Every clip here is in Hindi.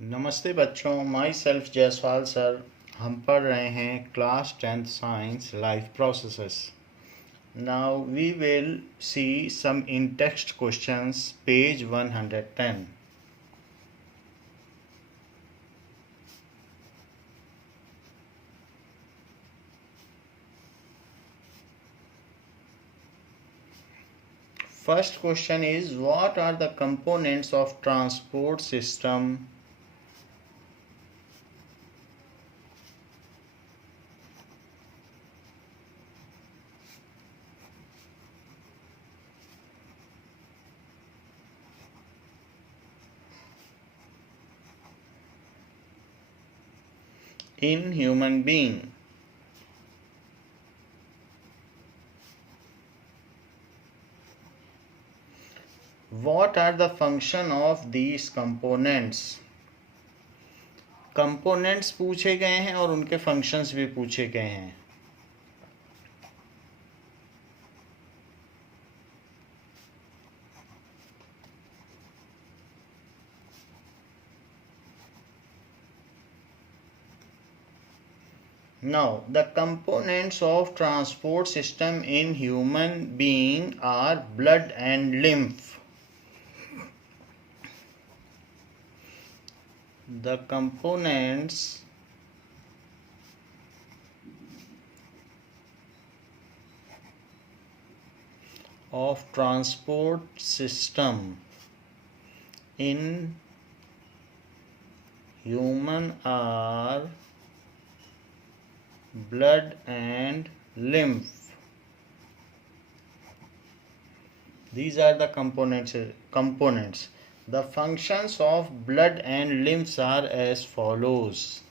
नमस्ते बच्चों, माई सेल्फ जयसवाल सर। हम पढ़ रहे हैं class 10th science life processes. Now we will see some in text questions, page 110। First question is, what are the components of transport system? In human being? What are the function of these components? Components पूछे गए हैं और उनके फंक्शंस भी पूछे गए हैं। Now, the components of transport system in human being are blood and lymph. The components of transport system in human are blood and lymph. These are the components. The functions of blood and lymphs are as follows.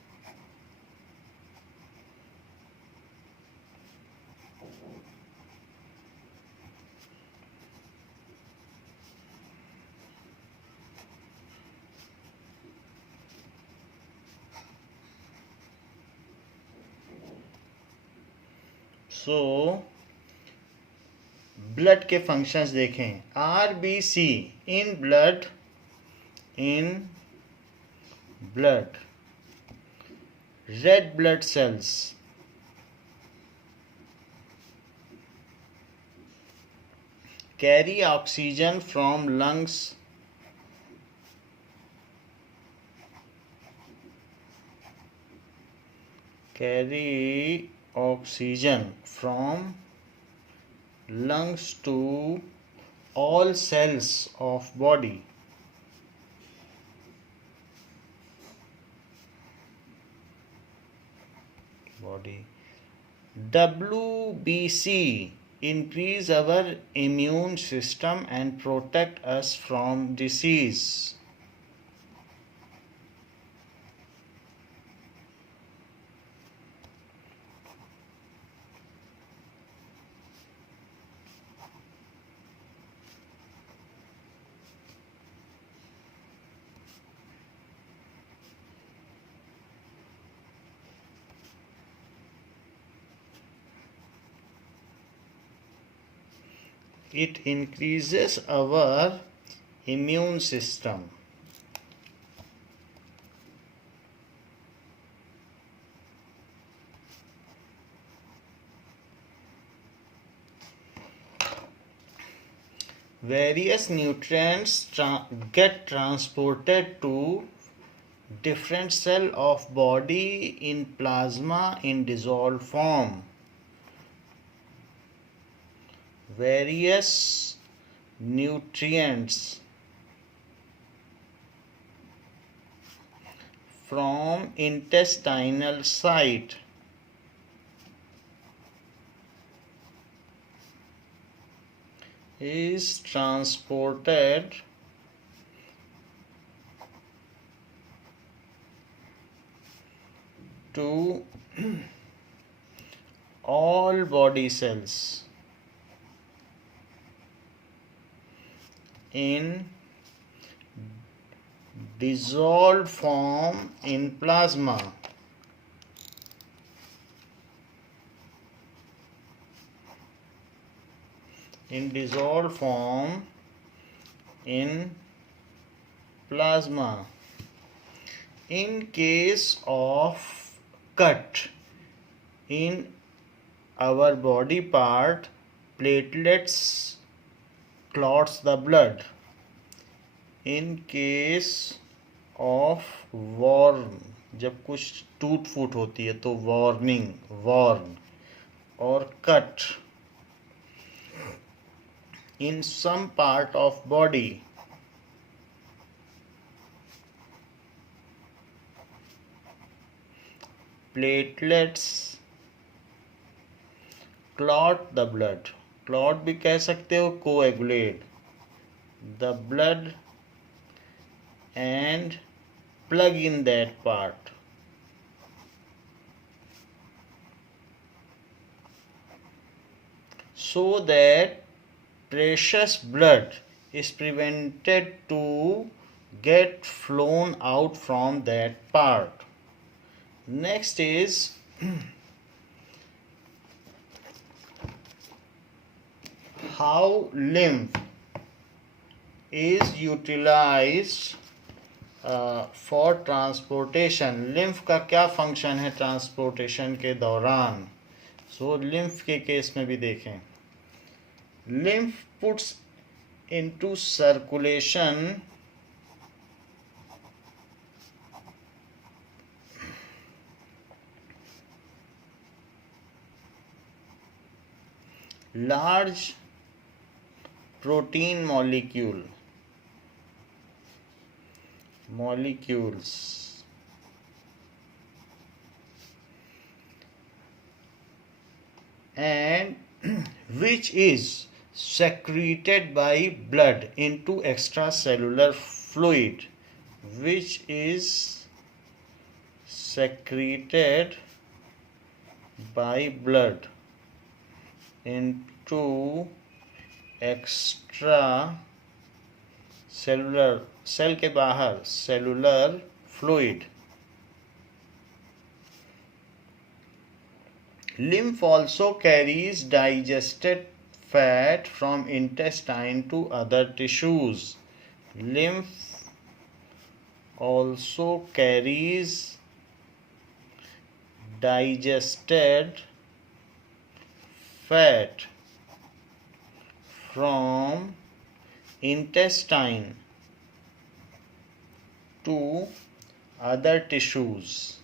So blood के फंक्शंस देखें। RBC in blood red blood cells carry oxygen from lungs to all cells of body. WBC increase our immune system and protect us from disease. It increases our immune system. Various nutrients get transported to different cell of body in plasma in dissolved form. Various nutrients from intestinal site is transported to all body cells in dissolved form in plasma. In dissolved form in plasma. In case of cut in our body part, platelets clots the blood. In case of warn, जब कुछ टूट फूट होती है तो वार्निंग, वार्न. और cut in some part of body, platelets clot the blood. clot भी कह सकते हो, coagulate the blood and plug in that part. So that precious blood is prevented to get flown out from that part. Next is how lymph is utilized for transportation. lymph का क्या function है transportation के दौरान. So lymph के केस में भी देखें. lymph puts into circulation large protein molecules and which is secreted by blood into extracellular fluid, which is secreted by blood into extra cellular, cell के बाहर cellular fluid. lymph also carries digested fat from intestine to other tissues. lymph also carries digested fat from intestine to other tissues.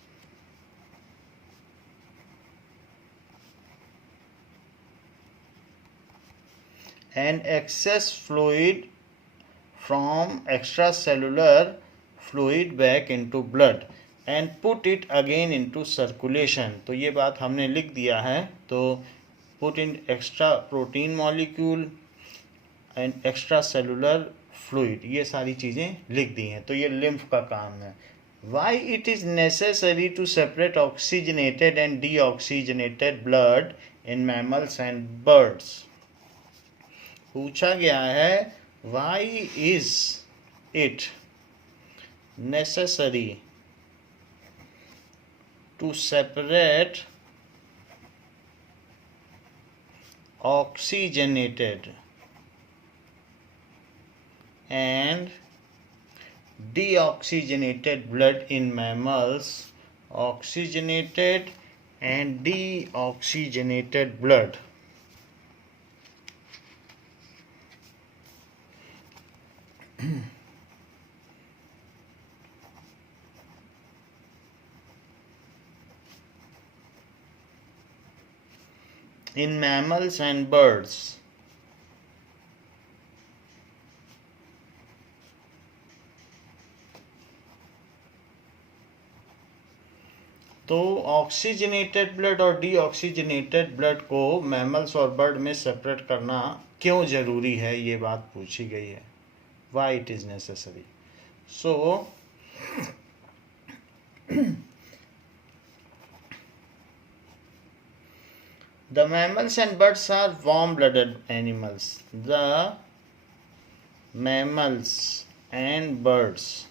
And excess fluid from extracellular fluid back into blood and put it again into circulation. तो ये बात हमने लिख दिया है. तो put in extra protein molecule and extracellular fluid, ये सारी चीज़ें लिख दी हैं. तो ये lymph का काम है. Why it is necessary to separate oxygenated and deoxygenated blood in mammals and birds? पूछा गया है why is it necessary to separate oxygenated and deoxygenated blood in mammals, oxygenated and deoxygenated blood. In mammals and birds. तो ऑक्सीजनेटेड ब्लड और डीऑक्सीजनेटेड ब्लड को मैमल्स और बर्ड में सेपरेट करना क्यों ज़रूरी है, ये बात पूछी गई है. Why it is necessary. So the mammals and birds are warm-blooded animals. The mammals and birds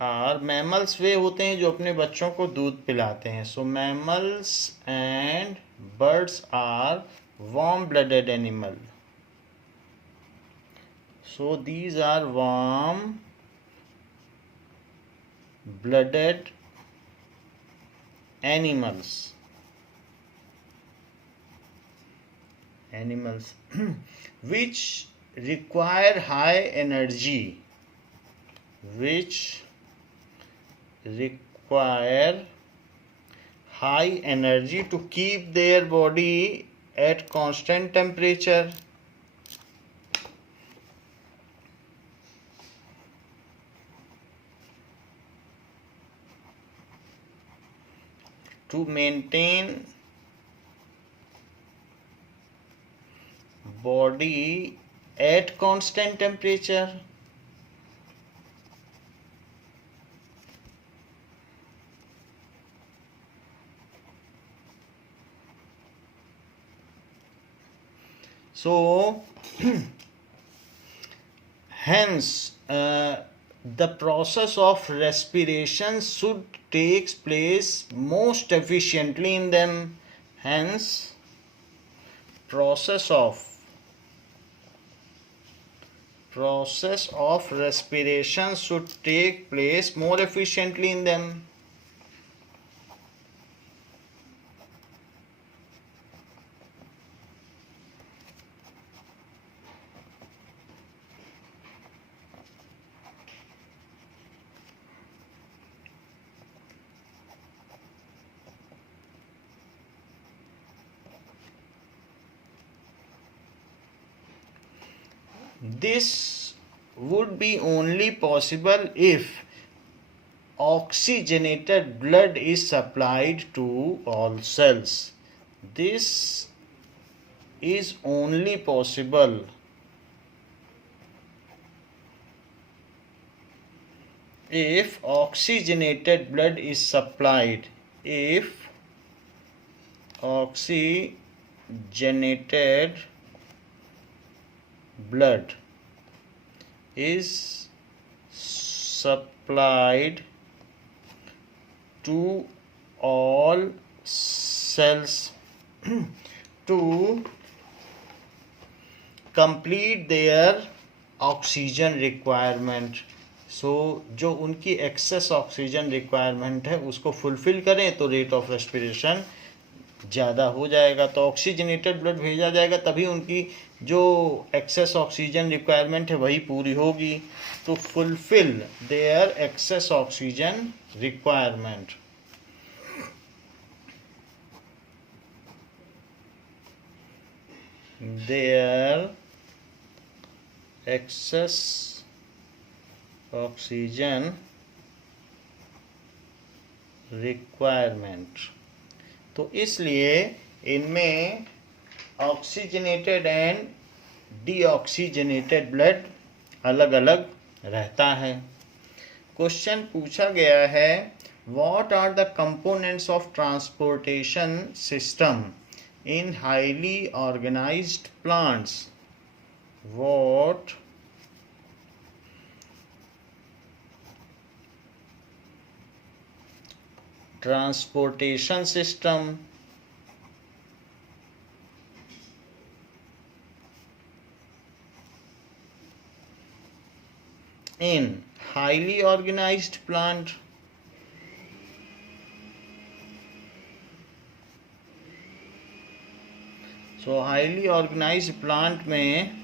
are, mammals वे होते हैं जो अपने बच्चों को दूध पिलाते हैं. So mammals and birds are warm-blooded animal. So these are warm blooded animals which require high energy, which require high energy to keep their body at constant temperature. To maintain body at constant temperature. So hence the process of respiration should takes place most efficiently in them. Hence process of respiration should take place more efficiently in them. This would be only possible if oxygenated blood is supplied to all cells. This is only possible if oxygenated blood is supplied. If oxygenated blood is supplied to all cells to complete their oxygen requirement. So जो उनकी एक्सेस ऑक्सीजन रिक्वायरमेंट है उसको फुलफिल करें तो रेट ऑफ रेस्पिरेशन ज़्यादा हो जाएगा. तो ऑक्सीजनेटेड ब्लड भेजा जाएगा तभी उनकी जो एक्सेस ऑक्सीजन रिक्वायरमेंट है वही पूरी होगी. तो fulfil their excess oxygen requirement. Their excess oxygen requirement. तो इसलिए इनमें ऑक्सीजनेटेड एंड डीऑक्सीजनेटेड ब्लड अलग अलग रहता है. क्वेश्चन पूछा गया है what are the components of transportation system in highly organised plants. What transportation system in highly organized plant. So highly organized plant में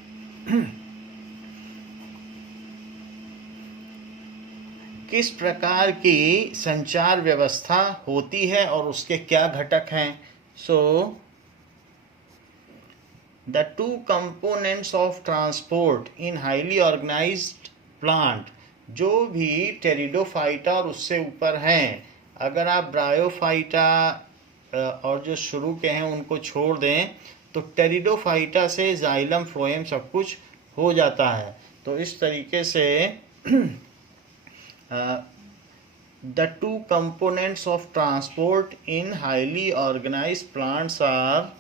किस प्रकार की संचार व्यवस्था होती है और उसके क्या घटक हैं. So the two components of transport in highly organised plant. जो भी टेरिडोफाइटा और उससे ऊपर हैं, अगर आप ब्रायोफाइटा और जो शुरू के हैं उनको छोड़ दें तो टेरिडोफाइटा से जाइलम फ्लोएम सब कुछ हो जाता है. तो इस तरीके से the two components of transport in highly organized plants are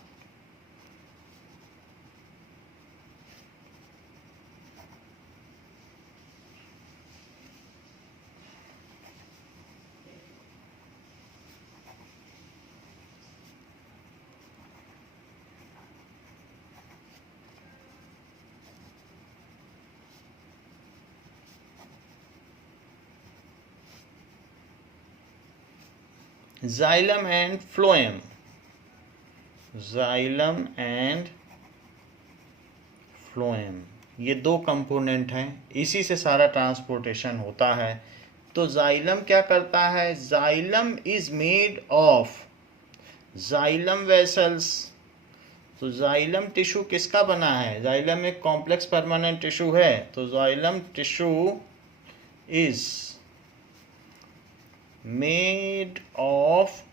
xylem and phloem, xylem and phloem ये दो कंपोनेंट हैं, इसी से सारा ट्रांसपोर्टेशन होता है। तो जाइलम क्या करता है? Xylem is made of xylem vessels. तो जाइलम टिश्यू किसका बना है? जाइलम एक कॉम्प्लेक्स परमानेंट टिश्यू है, तो xylem tissue is made of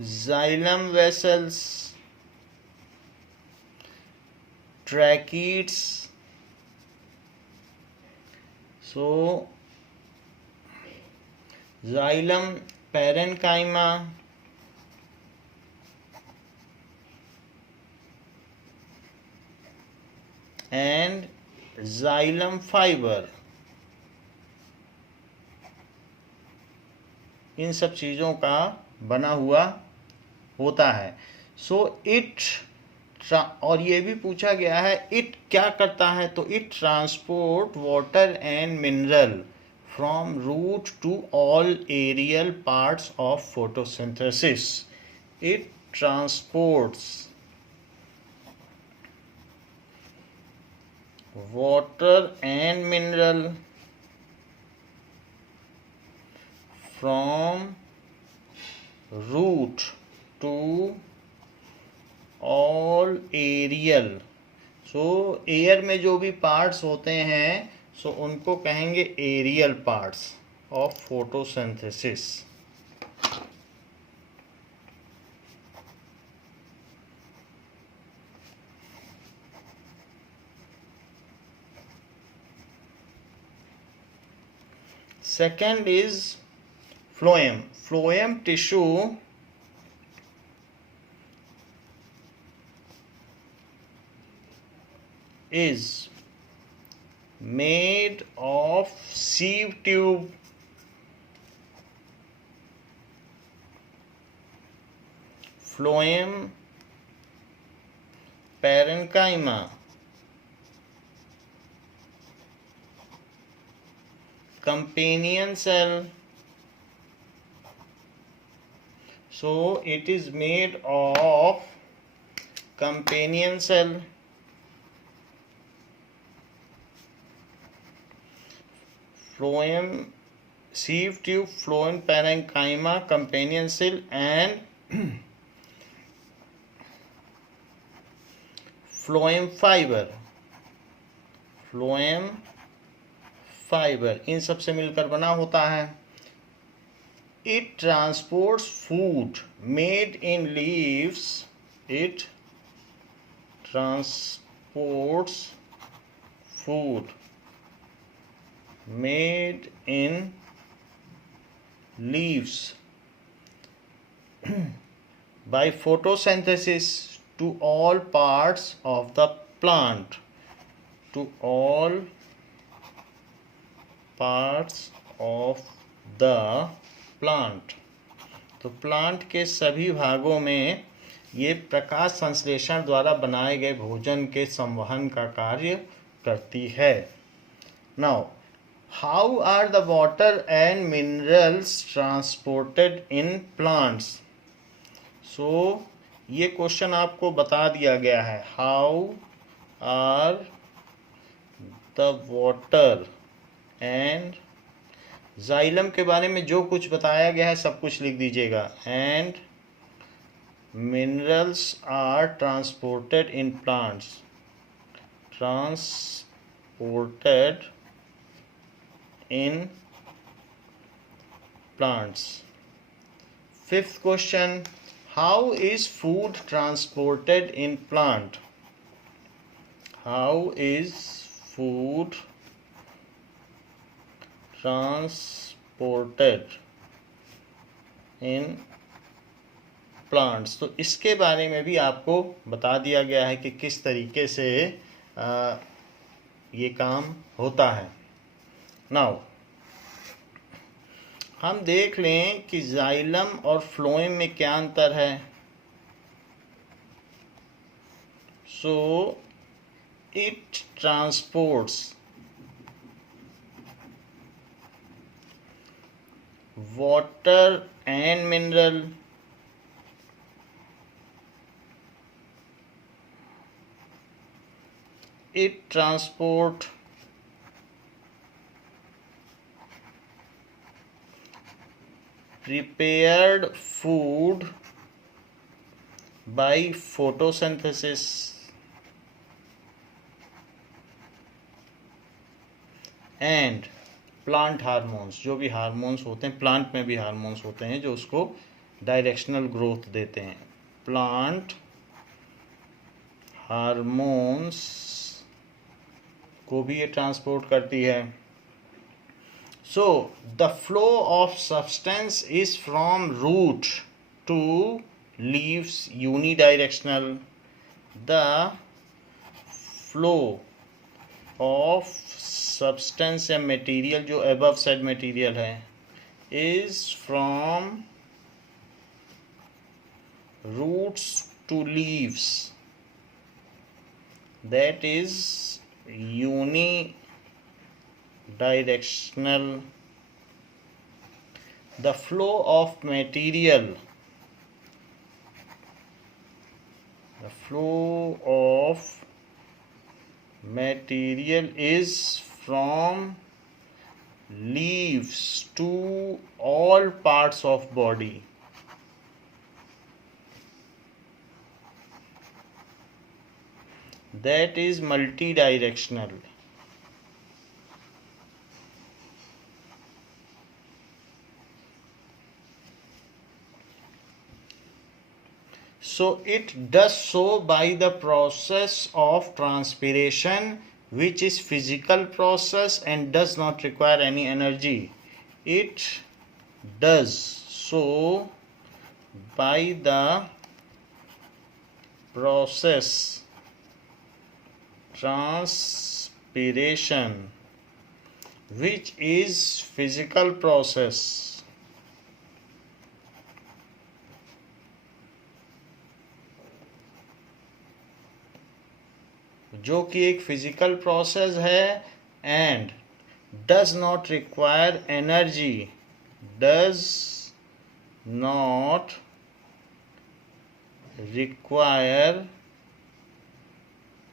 xylem vessels, tracheids. So xylem parenchyma and xylem fiber, इन सब चीज़ों का बना हुआ होता है। सो इट और ये भी पूछा गया है इट क्या करता है, तो it transport water and mineral from root to all aerial parts of photosynthesis. It transports water and mineral from root to all aerial। So air में जो भी पार्ट्स होते हैं सो उनको कहेंगे aerial parts of photosynthesis. Second is phloem. Phloem tissue is made of sieve tube, phloem parenchyma, companion cell. So it is made of companion cell, phloem sieve tube, phloem parenchyma, companion cell and phloem fiber। phloem fibre in सब से मिलकर बना होता है। It transports food made in leaves, it transports food made in leaves by photosynthesis to all parts of the plant, to all parts of the plant। तो प्लांट के सभी भागों में ये प्रकाश संश्लेषण द्वारा बनाए गए भोजन के संवहन का कार्य करती है। Now how are the water and minerals transported in plants. So ये क्वेश्चन आपको बता दिया गया है, how are the water and xylem के बारे में जो कुछ बताया गया है सब कुछ लिख दीजिएगा। And minerals are transported in plants, transported in plants. Fifth question, how is food transported in plant. How is food transported in plants. तो इसके बारे में भी आपको बता दिया गया है कि किस तरीके से ये काम होता है। नाउ हम देख लें कि जाइलम और फ्लोएम में क्या अंतर है। So it transports water and mineral. It transport prepared food by photosynthesis and plant hormones, जो भी हार्मोन्स होते हैं, प्लांट में भी हार्मोन्स होते हैं जो उसको डायरेक्शनल ग्रोथ देते हैं. प्लांट हार्मोन्स को भी ये ट्रांसपोर्ट करती है. So the flow of substance is from root to leaves unidirectional. The flow of substance या मटेरियल, जो अबव सेड मटेरियल है, is from roots to leaves, that is unidirectional. The flow of material, the flow of material is from leaves to all parts of body. That is multidirectional. So it does so by the process of transpiration, which is physical process and does not require any energy. It does so by the process transpiration, which is physical process. जो कि एक फिजिकल प्रोसेस है and does not require energy, does not require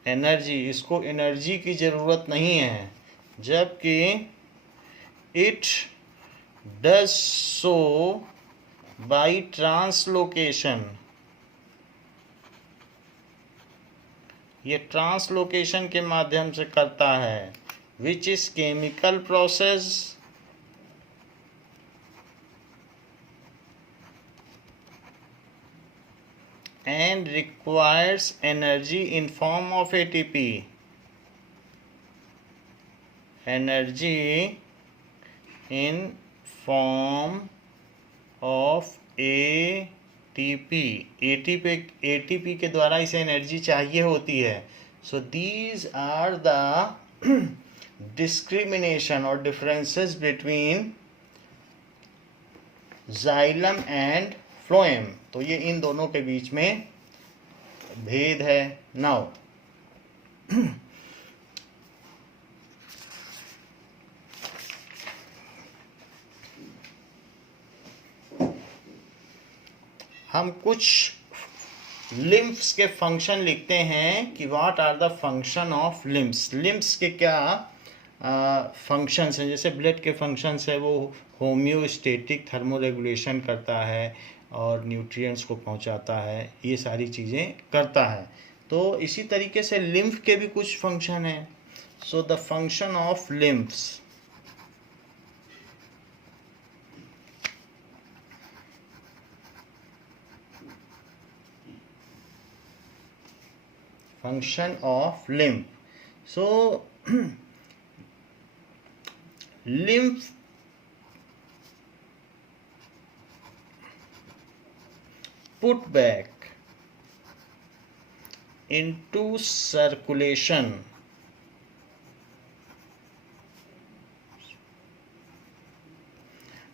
energy, इसको एनर्जी की ज़रूरत नहीं है, जबकि it does so by translocation. ये ट्रांसलोकेशन के माध्यम से करता है, which is chemical process and requires energy in form of ATP. Energy in form of ATP के द्वारा इसे एनर्जी चाहिए होती है. So these are the discrimination और differences between xylem and phloem. तो ये इन दोनों के बीच में भेद है. नाउ हम कुछ लिम्फ्स के फंक्शन लिखते हैं कि what are the function of lymphs. Lymphs के क्या फंक्शंस हैं. जैसे ब्लड के फंक्शंस है, वो होम्योस्टेटिक थर्मोरेगुलेशन करता है और न्यूट्रिएंट्स को पहुंचाता है, ये सारी चीज़ें करता है. तो इसी तरीके से लिम्फ के भी कुछ फंक्शन हैं. So the function of lymphs, function of lymph. So lymph put back into circulation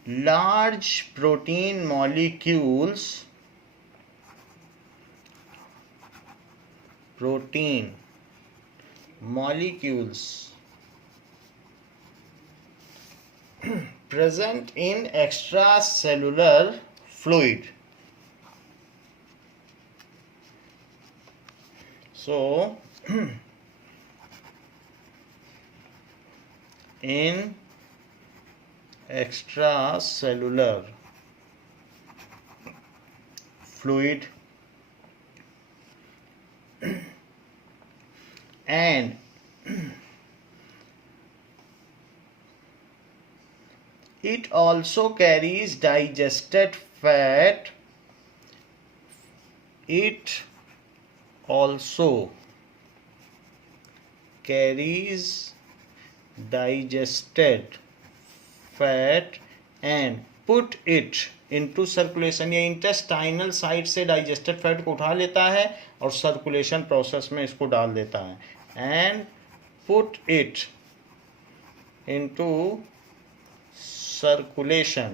large protein molecules present in extracellular fluid. So in extracellular fluid and it also carries digested fat. It also carries digested fat and put it into circulation. ये इंटेस्टाइनल साइड से डाइजेस्टेड फैट को उठा लेता है और सर्कुलेशन प्रोसेस में इसको डाल देता है. And put it into circulation.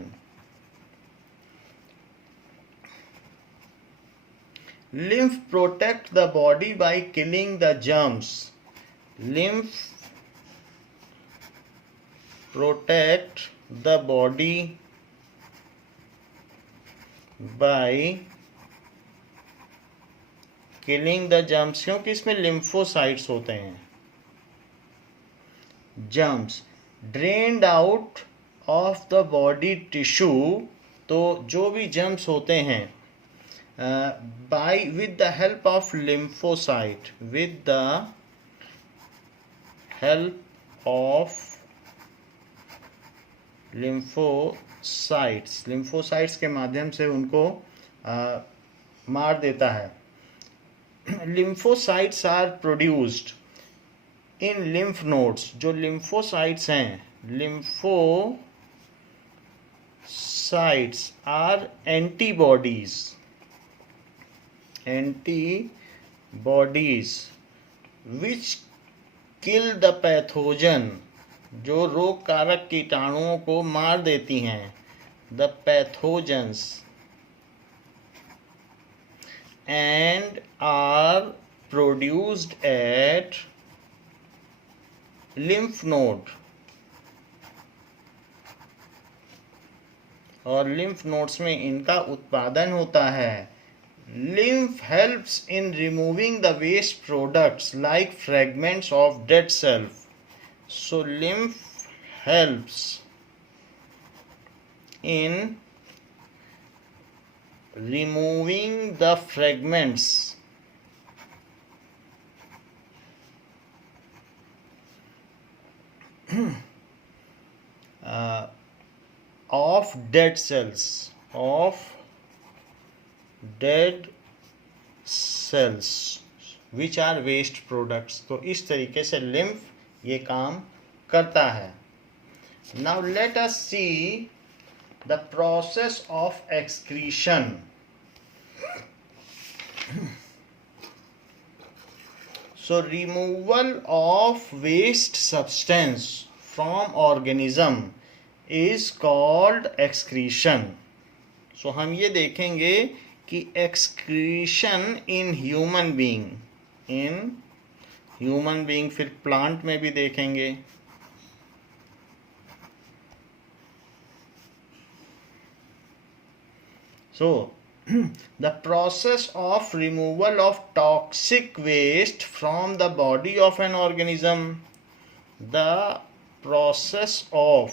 Lymph protect the body by killing the germs. Lymph protect the body by killing the germs. क्योंकि इसमें lymphocytes होते हैं. Germs drained out of the body tissue. तो जो भी germs होते हैं with the help of lymphocyte, with the help of lymphocytes के माध्यम से उनको मार देता है. lymphocytes are produced in lymph nodes. जो lymphocytes हैं, lymphocytes are antibodies which kill the pathogen. जो रोग कारक कीटाणुओं को मार देती हैं. the pathogens and are produced at lymph node. और lymph nodes में इनका उत्पादन होता है. Lymph helps in removing the waste products like fragments of dead cells. So lymph helps in removing the fragments of dead cells, which are waste products. तो इस तरीके से lymph ये काम करता है. Now let us see the process of excretion. So removal of waste substance from organism is called excretion. So हम ये देखेंगे कि excretion in human being, फिर प्लांट में भी देखेंगे. So the process of removal of toxic waste from the body of an organism. The process of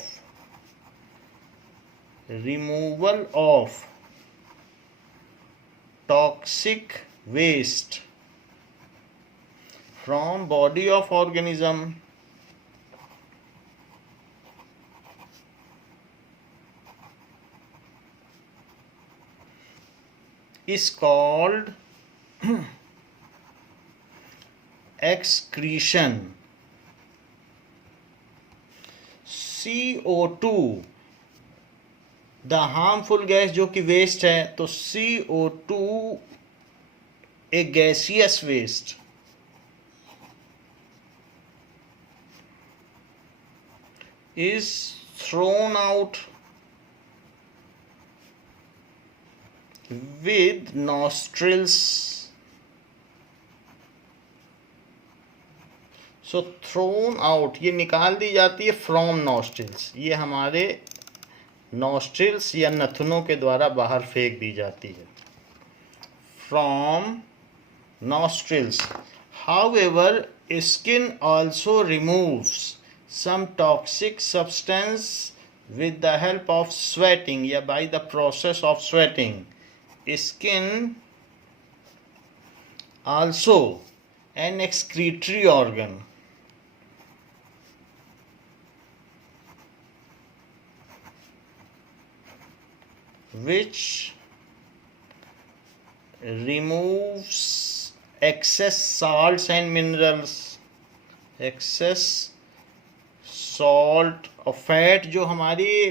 removal of toxic waste from body of organism is called excretion. CO2 the harmful gas जो कि वेस्ट है, तो CO2 एक gaseous waste is thrown out with nostrils. So thrown out ये निकाल दी जाती है from nostrils. ये हमारे नॉस्ट्रिल्स या नथुनों के द्वारा बाहर फेंक दी जाती है। From nostrils. However, skin also removes some toxic substance with the help of sweating या by the process of sweating. Skin also an excretory organ. Which removes excess salts and minerals. excess salt और फैट, जो हमारी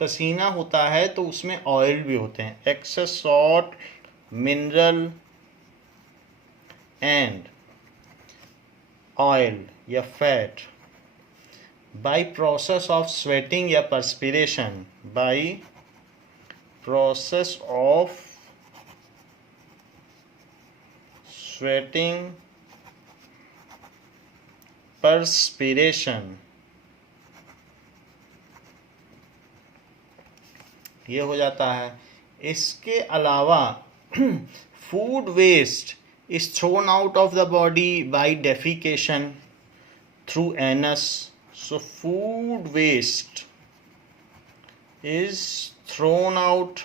पसीना होता है तो उसमें ऑयल भी होते हैं। excess salt, mineral and oil या fat by process of sweating या perspiration. by process of sweating, perspiration, ये हो जाता है। इसके अलावा food waste is thrown out of the body by defecation through anus. So food waste is thrown out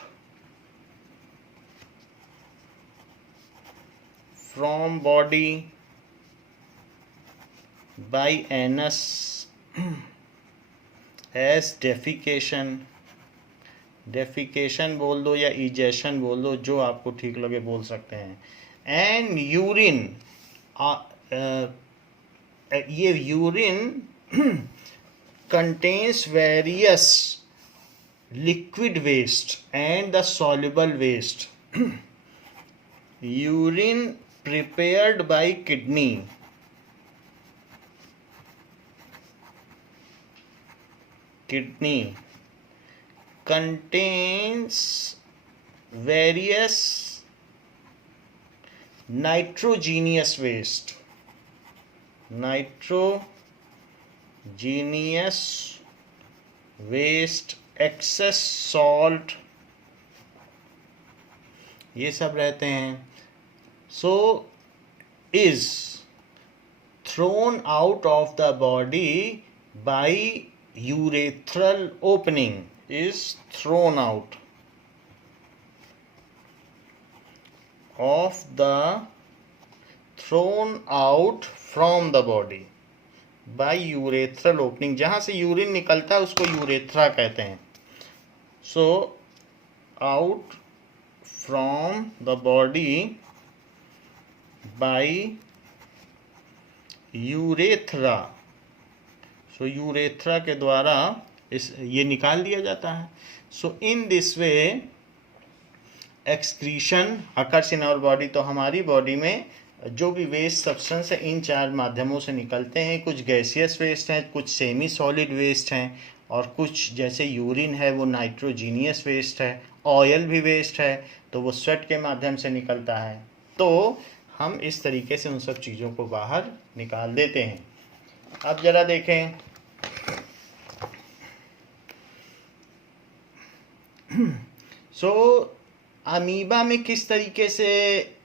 from body by anus as defecation. defecation बोल दो या ejection बोल दो, जो आपको ठीक लगे बोल सकते हैं. and urine, ये urine contains various liquid waste and the soluble waste. urine prepared by kidney contains various nitrogenous waste. excess salt, ये सब रहते हैं. So is thrown out of the body by urethral opening. is thrown out from the body by urethral opening. जहाँ से यूरिन निकलता है उसको यूरेथ्रा कहते हैं. So out from the body by urethra. So urethra के द्वारा ये निकाल दिया जाता है. So in this way excretion occurs in our body. तो हमारी बॉडी में जो भी वेस्ट सब्सटेंस है इन 4 माध्यमों से निकलते हैं. कुछ गैसियस वेस्ट हैं, कुछ सेमी सॉलिड वेस्ट हैं, और कुछ जैसे यूरिन है वो नाइट्रोजीनियस वेस्ट है. ऑयल भी वेस्ट है तो वो स्वेट के माध्यम से निकलता है. तो हम इस तरीके से उन सब चीज़ों को बाहर निकाल देते हैं. अब जरा देखें, अमीबा में किस तरीके से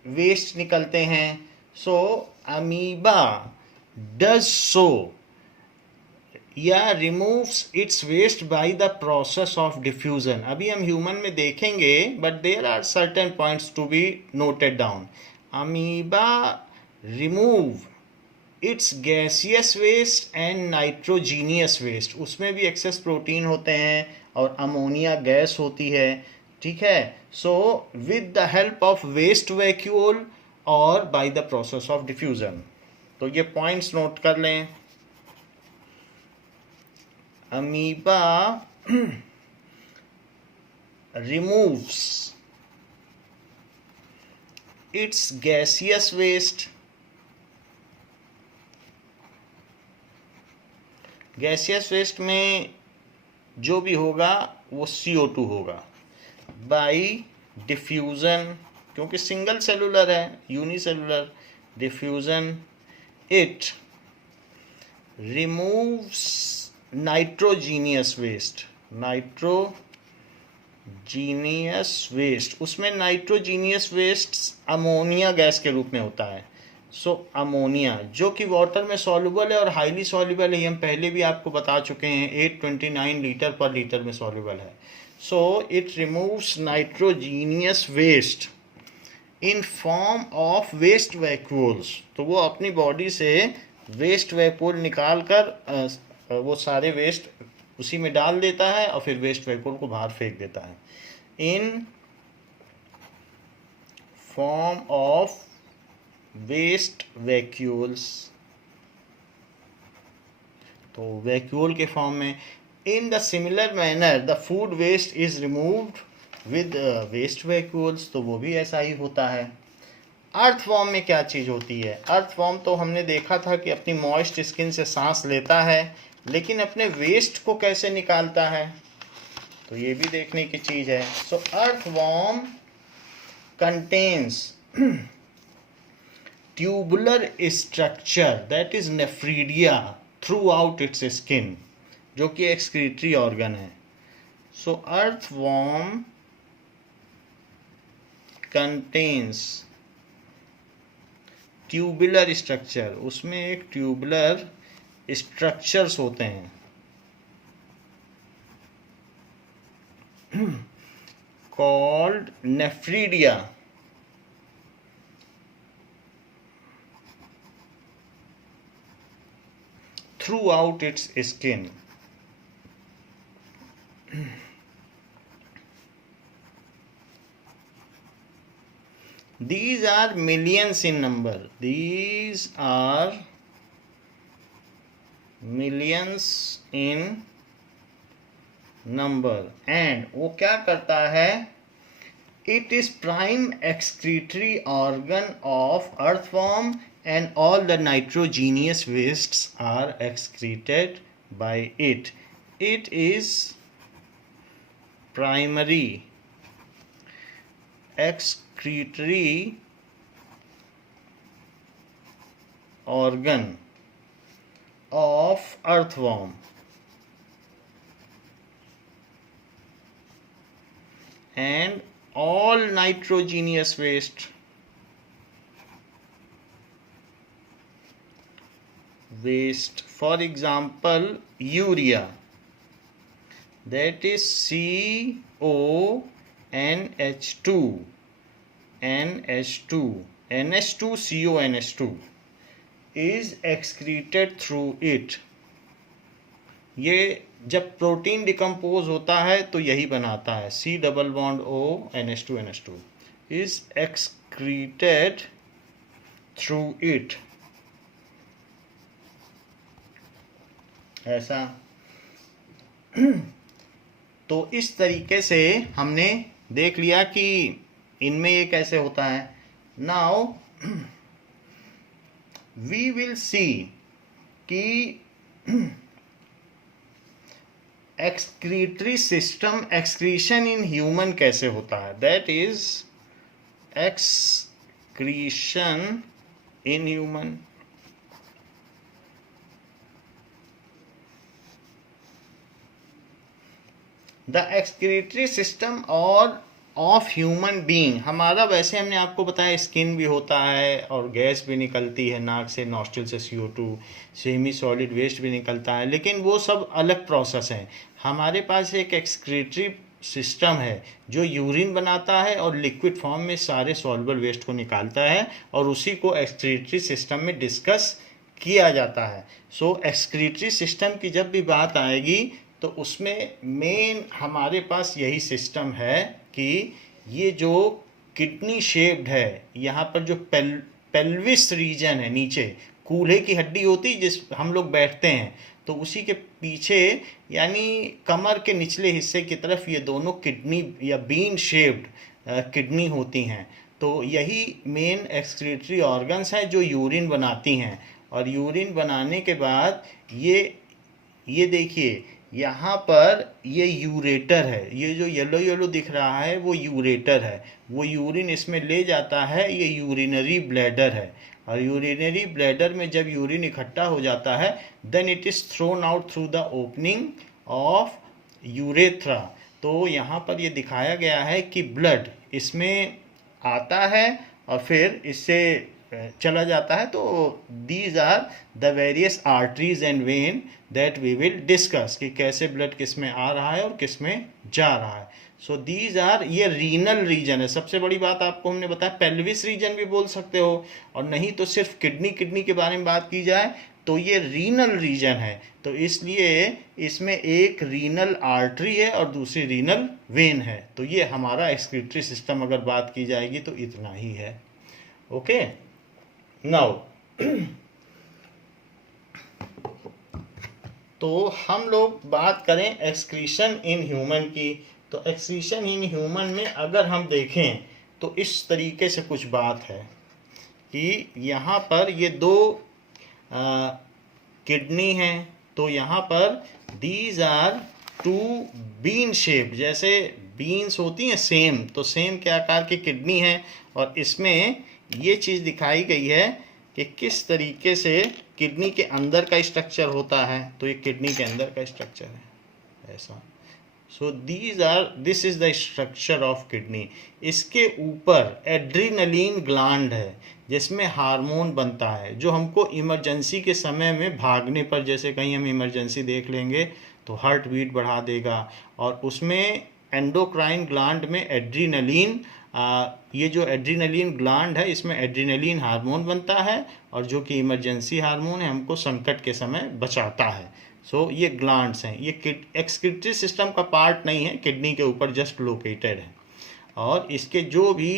वेस्ट निकलते हैं. अमीबा डज सो या removes its waste by the process of diffusion. अभी हम ह्यूमन में देखेंगे, but there are certain points to be noted down. Amoeba remove its gaseous waste and nitrogenous waste. उसमें भी एक्सेस प्रोटीन होते हैं और अमोनिया गैस होती है. ठीक है. So with the help of waste vacuole और by the process of diffusion. तो ये पॉइंट्स नोट कर लें. Amoeba removes its gaseous waste. Gaseous waste में जो भी होगा वो CO2 होगा. बाई डिफ्यूजन, क्योंकि सिंगल सेलुलर है, unicellular. Diffusion it removes nitrogenous waste. Nitrogenous genius waste, उसमें नाइट्रोजीनियस वेस्ट अमोनिया गैस के रूप में होता है। सो अमोनिया जो कि वाटर में सॉल्युबल है और हाईली सॉल्युबल है, हम पहले भी आपको बता चुके हैं, 829 लीटर पर लीटर में सॉल्युबल है। So it removes nitrogenous waste in form of waste vacuoles. तो वो अपनी बॉडी से वेस्ट वैक्यूल निकाल कर वो सारे वेस्ट उसी में डाल देता है और फिर वेस्ट वैक्यूल को बाहर फेंक देता है। In form of waste vacuoles, तो वैक्यूल के फॉर्म में। In the similar manner the food waste is removed with waste vacuoles, तो वो भी ऐसा ही होता है। अर्थ फॉर्म में क्या चीज़ होती है? अर्थ फॉर्म तो हमने देखा था कि अपनी मॉइस्ट स्किन से सांस लेता है, लेकिन अपने वेस्ट को कैसे निकालता है, तो ये भी देखने की चीज़ है। So earthworm contains tubular structure that is nephridia throughout its skin, जो कि एक्सक्रीटरी ऑर्गन है। So earthworm contains tubular structure, उसमें एक ट्यूबुलर स्ट्रक्चर्स होते हैं called nephridia, throughout its skin. These are millions in number. These are millions in number. And वो क्या करता है? It is prime excretory organ of earthworm and all the nitrogenous wastes are excreted by it. It is primary excretory organ of earthworm and all nitrogenous waste for example urea, that is CONH2 NH2CONH2 is excreted through it. ये जब प्रोटीन डिकम्पोज होता है तो यही बनाता है, C double bond O NH2 is excreted through it. ऐसा तो इस तरीके से हमने देख लिया कि इनमें ये कैसे होता है। नाउ वी विल सी कि excretory system, excretion in human कैसे होता है, that is excretion in human. The excretory system और ऑफ ह्यूमन बीइंग, हमारा वैसे हमने आपको बताया स्किन भी होता है और गैस भी निकलती है नाक से, नॉस्ट्रिल से CO2, सेमी सॉलिड वेस्ट भी निकलता है, लेकिन वो सब अलग प्रोसेस है। हमारे पास एक एक्सक्रीटरी सिस्टम है जो यूरिन बनाता है और लिक्विड फॉर्म में सारे सॉल्युबल वेस्ट को निकालता है और उसी को एक्सक्रीटरी सिस्टम में डिस्कस किया जाता है। सो एक्सक्रीटरी सिस्टम की जब भी बात आएगी तो उसमें मेन हमारे पास यही सिस्टम है कि ये जो किडनी शेप्ड है, यहाँ पर जो पेल्विस रीजन है, नीचे कूल्हे की हड्डी होती जिस हम लोग बैठते हैं, तो उसी के पीछे यानी कमर के निचले हिस्से की तरफ ये दोनों किडनी या बीन शेप्ड किडनी होती हैं। तो यही मेन एक्सक्रीटरी ऑर्गन्स हैं जो यूरिन बनाती हैं। और यूरिन बनाने के बाद ये देखिए यहाँ पर ये यूरेटर है, ये जो येलो येलो दिख रहा है वो यूरेटर है, वो यूरिन इसमें ले जाता है, ये यूरिनरी ब्लैडर है। और यूरिनरी ब्लैडर में जब यूरिन इकट्ठा हो जाता है then it is thrown out through the opening of urethra. तो यहाँ पर ये दिखाया गया है कि ब्लड इसमें आता है और फिर इससे चला जाता है। तो these are the various arteries and vein that we will discuss कि कैसे ब्लड किस में आ रहा है और किस में जा रहा है। सो दीज आर, ये रीनल रीजन है। सबसे बड़ी बात आपको हमने बताया, पेल्विस रीजन भी बोल सकते हो, और नहीं तो सिर्फ किडनी के बारे में बात की जाए तो ये रीनल रीजन है। तो इसलिए इसमें एक रीनल आर्टरी है और दूसरी रीनल वेन है। तो ये हमारा एक्सक्रीटरी सिस्टम अगर बात की जाएगी तो इतना ही है। ओके, नाउ तो हम लोग बात करें एक्सक्रीशन इन ह्यूमन की। तो एक्सक्रीशन इन ह्यूमन में अगर हम देखें तो इस तरीके से कुछ बात है कि यहाँ पर ये दो किडनी हैं। तो यहाँ पर these are two bean shape, जैसे बीन्स होती हैं सेम, तो सेम के आकार की किडनी है। और इसमें ये चीज़ दिखाई गई है कि किस तरीके से किडनी के अंदर का स्ट्रक्चर होता है। तो ये किडनी के अंदर का स्ट्रक्चर है ऐसा। So this is the structure of kidney. इसके ऊपर एड्रीनलिन ग्लैंड है जिसमें हार्मोन बनता है जो हमको इमरजेंसी के समय में भागने पर, जैसे कहीं हम इमरजेंसी देख लेंगे तो हार्ट बीट बढ़ा देगा। और उसमें एंडोक्राइन ग्लैंड में एड्रीनलिन, ये जो एड्रीनलिन ग्लैंड है इसमें एड्रीनलिन हार्मोन बनता है और जो कि इमरजेंसी हार्मोन है, हमको संकट के समय बचाता है। सो ये ग्लैंड्स हैं, ये एक्सक्रीटरी सिस्टम का पार्ट नहीं है, किडनी के ऊपर जस्ट लोकेटेड है। और इसके जो भी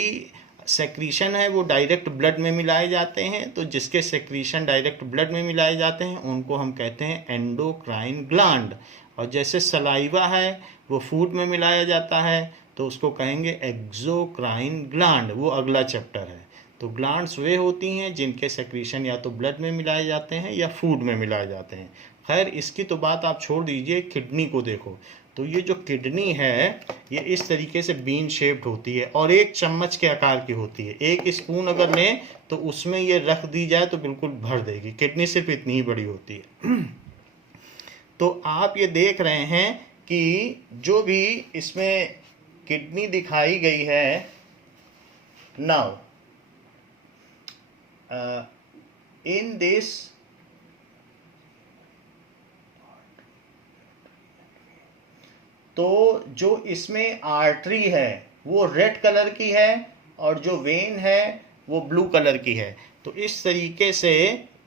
सेक्रीशन है वो डायरेक्ट ब्लड में मिलाए जाते हैं। तो जिसके सेक्रीशन डायरेक्ट ब्लड में मिलाए जाते हैं उनको हम कहते हैं एंडोक्राइन ग्लैंड। और जैसे सलाइवा है वो फूड में मिलाया जाता है तो उसको कहेंगे एक्सोक्राइन ग्लैंड, वो अगला चैप्टर है। तो ग्लैंड्स वे होती हैं जिनके सेक्रीशन या तो ब्लड में मिलाए जाते हैं या फूड में मिलाए जाते हैं। खैर इसकी तो बात आप छोड़ दीजिए, किडनी को देखो। तो ये जो किडनी है ये इस तरीके से बीन शेप्ड होती है और एक चम्मच के आकार की होती है। एक स्पून अगर लें तो उसमें ये रख दी जाए तो बिल्कुल भर देगी। किडनी सिर्फ इतनी ही बड़ी होती है। तो आप ये देख रहे हैं कि जो भी इसमें किडनी दिखाई गई है, नाउ इन दिस तो जो इसमें आर्टरी है वो रेड कलर की है और जो वेन है वो ब्लू कलर की है। तो इस तरीके से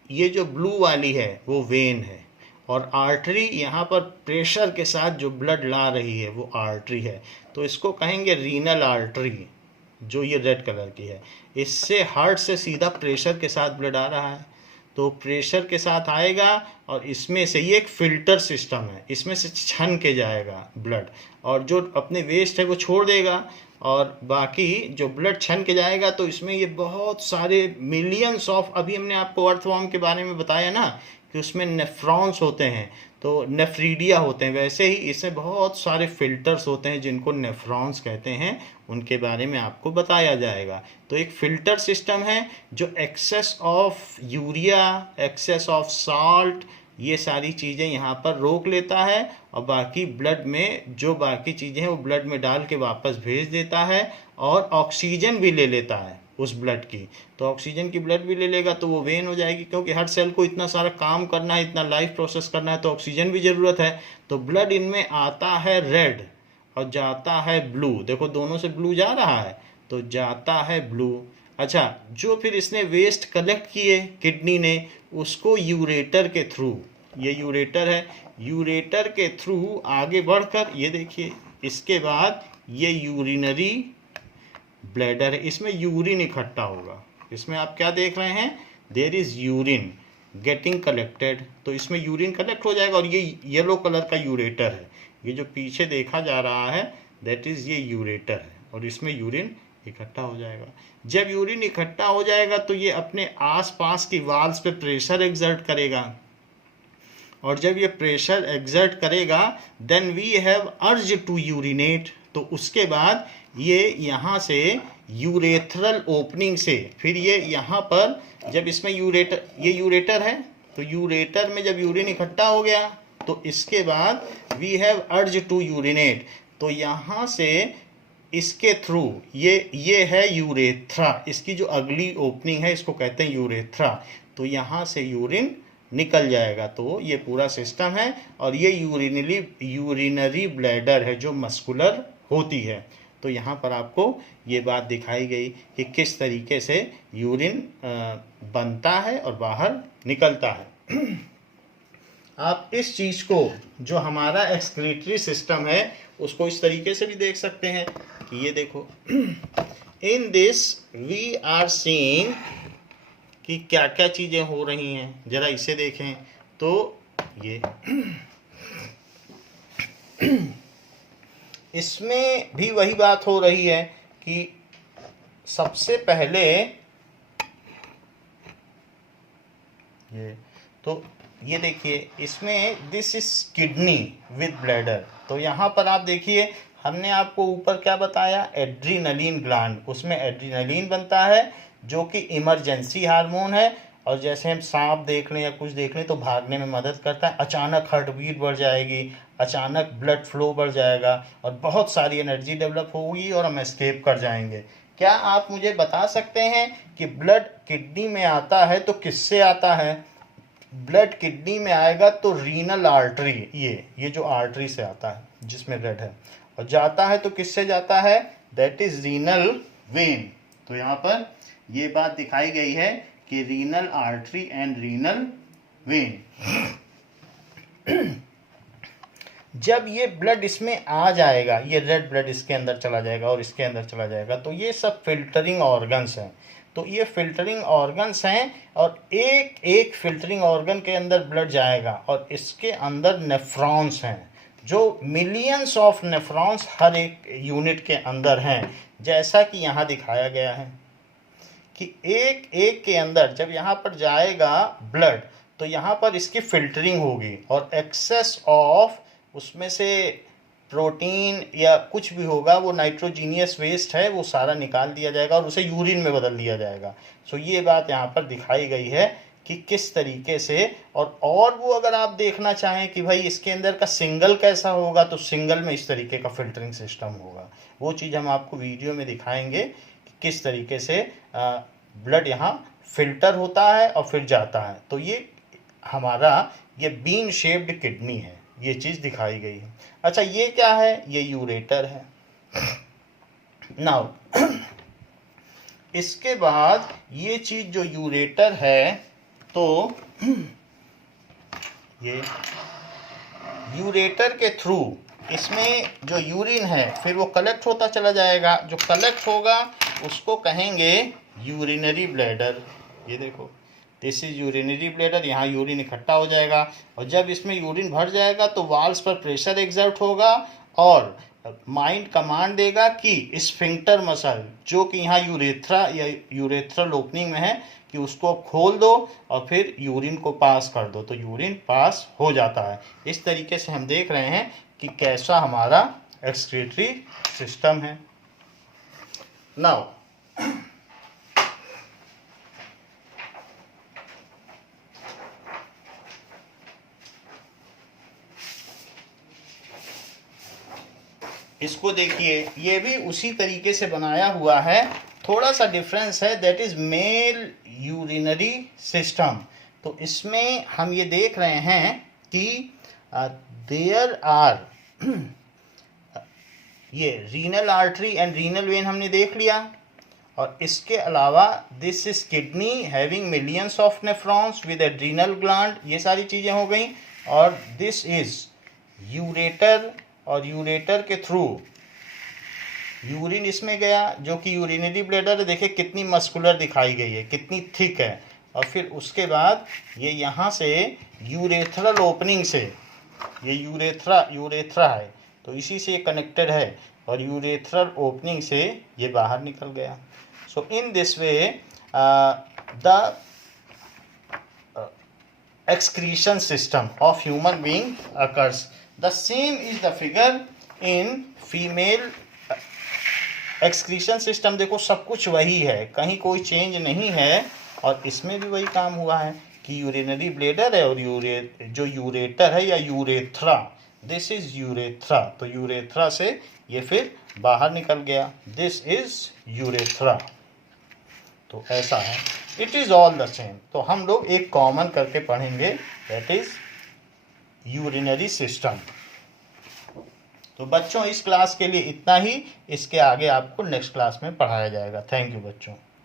ये जो ब्लू वाली है वो वेन है और आर्टरी यहाँ पर प्रेशर के साथ जो ब्लड ला रही है वो आर्टरी है। तो इसको कहेंगे रीनल आर्टरी, जो ये रेड कलर की है। इससे हार्ट से सीधा प्रेशर के साथ ब्लड आ रहा है। तो प्रेशर के साथ आएगा और इसमें से, ये एक फिल्टर सिस्टम है, इसमें से छन के जाएगा ब्लड और जो अपने वेस्ट है वो छोड़ देगा और बाकी जो ब्लड छन के जाएगा तो इसमें ये बहुत सारे मिलियंस ऑफ, अभी हमने आपको अर्थवॉर्म के बारे में बताया ना कि उसमें नेफ्रॉन्स होते हैं, तो नेफ्रीडिया होते हैं, वैसे ही इसमें बहुत सारे फिल्टर्स होते हैं जिनको नेफ्रॉन्स कहते हैं, उनके बारे में आपको बताया जाएगा। तो एक फिल्टर सिस्टम है जो excess of urea, excess of salt, ये सारी चीज़ें यहाँ पर रोक लेता है और बाकी ब्लड में जो बाकी चीज़ें हैं वो ब्लड में डाल के वापस भेज देता है और ऑक्सीजन भी ले लेता है उस ब्लड की। तो ऑक्सीजन की ब्लड भी ले लेगा तो वो वेन हो जाएगी, क्योंकि हर सेल को इतना सारा काम करना है, इतना लाइफ प्रोसेस करना है, तो ऑक्सीजन भी ज़रूरत है। तो ब्लड इनमें आता है रेड और जाता है ब्लू। देखो दोनों से ब्लू जा रहा है तो जाता है ब्लू। अच्छा, जो फिर इसने वेस्ट कलेक्ट किए किडनी ने, उसको यूरेटर के थ्रू, ये यूरेटर है, यूरेटर के थ्रू आगे बढ़कर ये देखिए, इसके बाद ये यूरिनरी ब्लैडर है, इसमें यूरिन इकट्ठा होगा। इसमें आप क्या देख रहे हैं, there is urine getting collected, तो इसमें यूरिन कलेक्ट हो जाएगा और ये येलो कलर का यूरेटर है, ये जो पीछे देखा जा रहा है दैट इज ये यूरेटर है और इसमें यूरिन इकट्ठा हो जाएगा। जब यूरिन इकट्ठा हो जाएगा तो ये अपने आसपास की वाल्स पे प्रेशर एक्सर्ट करेगा और जब ये प्रेशर एक्सर्ट करेगा then we have urge to urinate. तो उसके बाद ये यहाँ से यूरेथ्रल ओपनिंग से फिर ये यहाँ पर, जब इसमें यूरेटर, ये यूरेटर है, तो यूरेटर में जब यूरिन इकट्ठा हो गया तो इसके बाद we have urge to urinate. तो यहाँ से इसके थ्रू ये है यूरेथ्रा, इसकी जो अगली ओपनिंग है इसको कहते हैं यूरेथ्रा। तो यहाँ से यूरिन निकल जाएगा। तो ये पूरा सिस्टम है और ये यूरिनरी ब्लैडर है जो मस्कुलर होती है। तो यहाँ पर आपको ये बात दिखाई गई कि किस तरीके से यूरिन बनता है और बाहर निकलता है। आप इस चीज़ को, जो हमारा एक्सक्रीटरी सिस्टम है, उसको इस तरीके से भी देख सकते हैं कि ये देखो, in this we are seeing कि क्या क्या चीज़ें हो रही हैं। ज़रा इसे देखें तो ये इसमें भी वही बात हो रही है कि सबसे पहले ये देखिए, इसमें this is kidney with bladder. तो यहाँ पर आप देखिए, हमने आपको ऊपर क्या बताया, एड्रीनलिन ग्लैंड, उसमें एड्रीनलिन बनता है जो कि इमरजेंसी हार्मोन है। और जैसे हम सांप देख लें या कुछ देख लें तो भागने में मदद करता है। अचानक हार्ट बीट बढ़ जाएगी, अचानक ब्लड फ्लो बढ़ जाएगा और बहुत सारी एनर्जी डेवलप होगी और हम एस्केप कर जाएंगे। क्या आप मुझे बता सकते हैं कि ब्लड किडनी में आता है तो किससे आता है? ब्लड किडनी में आएगा तो रीनल आर्टरी, ये जो आर्टरी से आता है जिसमें ब्लड है, और जाता है तो किससे जाता है? That is renal vein. तो यहाँ पर ये बात दिखाई गई है कि renal artery and renal vein. जब ये ब्लड इसमें आ जाएगा, ये रेड ब्लड इसके अंदर चला जाएगा और इसके अंदर चला जाएगा, तो ये सब फिल्टरिंग ऑर्गन्स हैं। तो ये फिल्टरिंग ऑर्गन्स हैं और एक एक फिल्टरिंग ऑर्गन के अंदर ब्लड जाएगा और इसके अंदर नेफ्रॉन्स हैं, जो मिलियंस ऑफ नेफ्रॉन्स हर एक यूनिट के अंदर हैं। जैसा कि यहाँ दिखाया गया है कि एक एक के अंदर जब यहाँ पर जाएगा ब्लड तो यहाँ पर इसकी फिल्टरिंग होगी और एक्सेस ऑफ उसमें से प्रोटीन या कुछ भी होगा, वो नाइट्रोजीनियस वेस्ट है, वो सारा निकाल दिया जाएगा और उसे यूरिन में बदल दिया जाएगा। सो ये बात यहाँ पर दिखाई गई है कि किस तरीके से। और वो अगर आप देखना चाहें कि भाई इसके अंदर का सिंगल कैसा होगा, तो सिंगल में इस तरीके का फिल्टरिंग सिस्टम होगा। वो चीज़ हम आपको वीडियो में दिखाएंगे कि किस तरीके से ब्लड यहाँ फिल्टर होता है और फिर जाता है। तो ये हमारा ये बीन शेप्ड किडनी है, ये चीज़ दिखाई गई है। अच्छा, ये क्या है? ये यूरेटर है। नाउ इसके बाद ये चीज़ जो यूरेटर है, तो ये यूरेटर के थ्रू इसमें जो यूरिन है फिर वो कलेक्ट होता चला जाएगा। जो कलेक्ट होगा उसको कहेंगे यूरिनरी ब्लैडर। ये देखो, दिस इज यूरिनरी ब्लैडर। यहाँ यूरिन इकट्ठा हो जाएगा और जब इसमें यूरिन भर जाएगा तो वाल्स पर प्रेशर एग्जर्ट होगा और माइंड कमांड देगा कि स्फिंक्टर मसल, जो कि यहाँ यूरेथ्रा या यूरेथ्रल ओपनिंग में है, कि उसको खोल दो और फिर यूरिन को पास कर दो, तो यूरिन पास हो जाता है। इस तरीके से हम देख रहे हैं कि कैसा हमारा एक्सक्रीटरी सिस्टम है। नाउ इसको देखिए, ये भी उसी तरीके से बनाया हुआ है, थोड़ा सा डिफरेंस है, that is male urinary system. तो इसमें हम ये देख रहे हैं कि देयर आर ये renal artery and renal vein हमने देख लिया, और इसके अलावा this is kidney having millions of nephrons with adrenal gland, ये सारी चीज़ें हो गई। और दिस इज यूरेटर, और यूरेटर के थ्रू यूरिन इसमें गया जो कि यूरिनरी ब्लैडर है। देखिए कितनी मस्कुलर दिखाई गई है, कितनी थिक है। और फिर उसके बाद ये यहाँ से यूरेथ्रल ओपनिंग से, ये यूरेथ्रा है तो इसी से कनेक्टेड है, और यूरेथ्रल ओपनिंग से ये बाहर निकल गया। So in this way the excretion system of human being occurs. The same is the figure in female excretion system। देखो सब कुछ वही है, कहीं कोई चेंज नहीं है, और इसमें भी वही काम हुआ है कि यूरिनरी ब्लैडर है और जो यूरेटर है या यूरेथ्रा, दिस इज यूरेथ्रा, तो यूरेथ्रा से ये फिर बाहर निकल गया, दिस इज यूरेथ्रा। तो ऐसा है, it is all the same. तो हम लोग एक कॉमन करके पढ़ेंगे, दैट इज यूरिनरी सिस्टम। तो बच्चों इस क्लास के लिए इतना ही, इसके आगे आपको नेक्स्ट क्लास में पढ़ाया जाएगा। थैंक यू बच्चों।